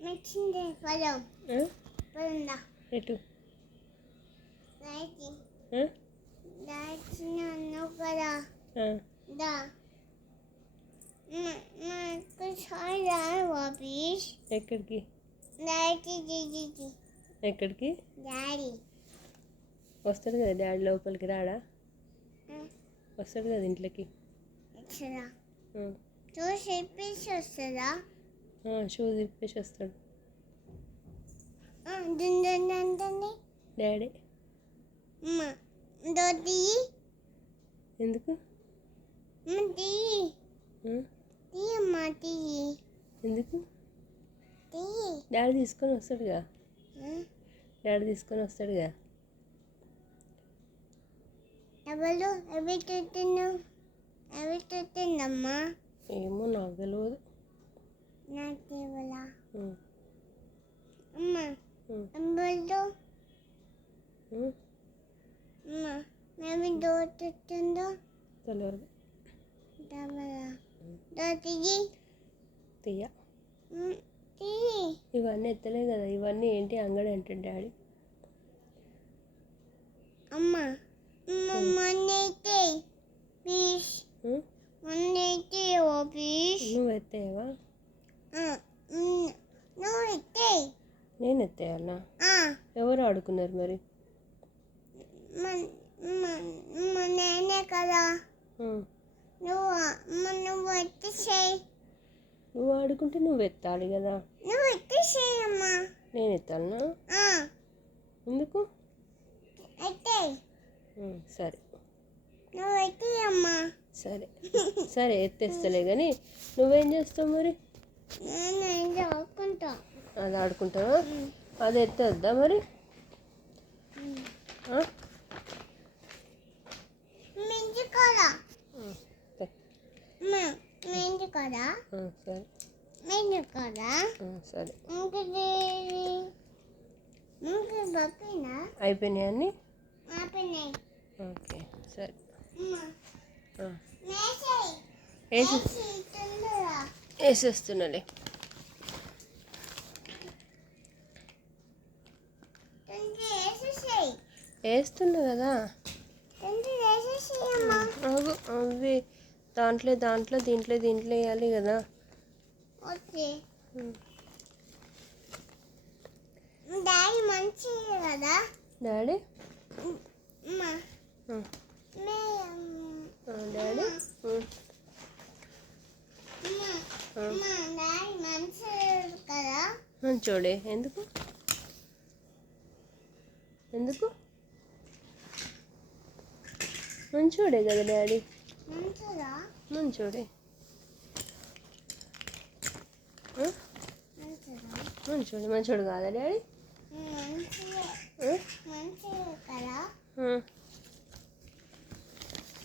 నచ్చింది పొలం పొలందా ఎటు దాచి దాచినాను కదా దా నాకు చాలా ఆఫీస్ ఎక్కడికి డాడీ డాడీ ఎక్కడికి డాడీ వస్తాడు కదా డాడీ లోపలికి రాడా వస్తాడు కదా ఇంట్లోకి వస్తుందా చూసి చెప్పేసి వస్తుందా షూస్ ఇప్పేసి వస్తాడు దుందండి డాడీ దొడ్డి ఎందుకు టీ టీ అమ్మా టీ ఎందుకు టీ డాడీ తీసుకొని వస్తాడుగా డాడీ తీసుకొని వస్తాడుగా ఎవరు చూస్తుందమ్మా ఏమో నాకు తెలియదు నాకు తెలియదా అమ్మా ఎవరు అమ్మా మేము దోచుతుందో తెలియదు దోచి తీయ టీ ఇవన్నీ ఎత్తలే కదా ఇవన్నీ ఏంటి అంగడి అంటాడు డాడీ అమ్మా మొన్నైతే ప్లీజ్ మొన్నైతే ఓ ప్లీజ్ నువ్వు ఎత్తేవా నువ్వు ఎత్తే నేను ఎత్తేయాలా ఎవరు ఆడుకున్నారు మరి నేనే కదా నువ్వు నువ్వు ఎత్తేసేయి నువ్వు ఆడుకుంటే నువ్వు ఎత్తాలి కదా నువ్వు ఎత్తేసేయమ్మా నేను ఎత్తాలనా ఎందుకు అయితే సరే నువ్వు ఎత్తేయమ్మా సరే సరే ఎత్తేస్తలే కానీ నువ్వేం చేస్తావు మరి నేను ఆడుకుంటా అది ఆడుకుంటావా అది ఎత్తద్దా మరి మించి కదా మించి కదా సరే మించి కదా సరే బాపినా అయిపోయినాయి అన్నీ ఆపినాయి ఓకే సరే వేసి వేసేస్తున్నాలే వేస్తున్నా కదా అవి దాంట్లో దీంట్లో వేయాలి కదా డాడీ మంచిది కదా డాడీ డాడీ మంచోడే ఎందుకు ఎందుకు మంచోడే కదా డాడీ మంచోడే మంచోడు కాదా డాడీ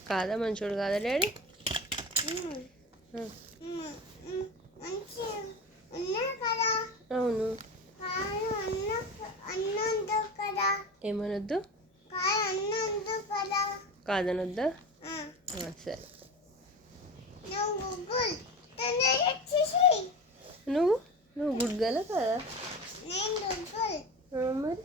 కాదా మంచోడు కాదా డాడీ అవును ఏమనొద్దు కాదనొద్దా సరే నువ్వు గుడ్ గల కదా మరి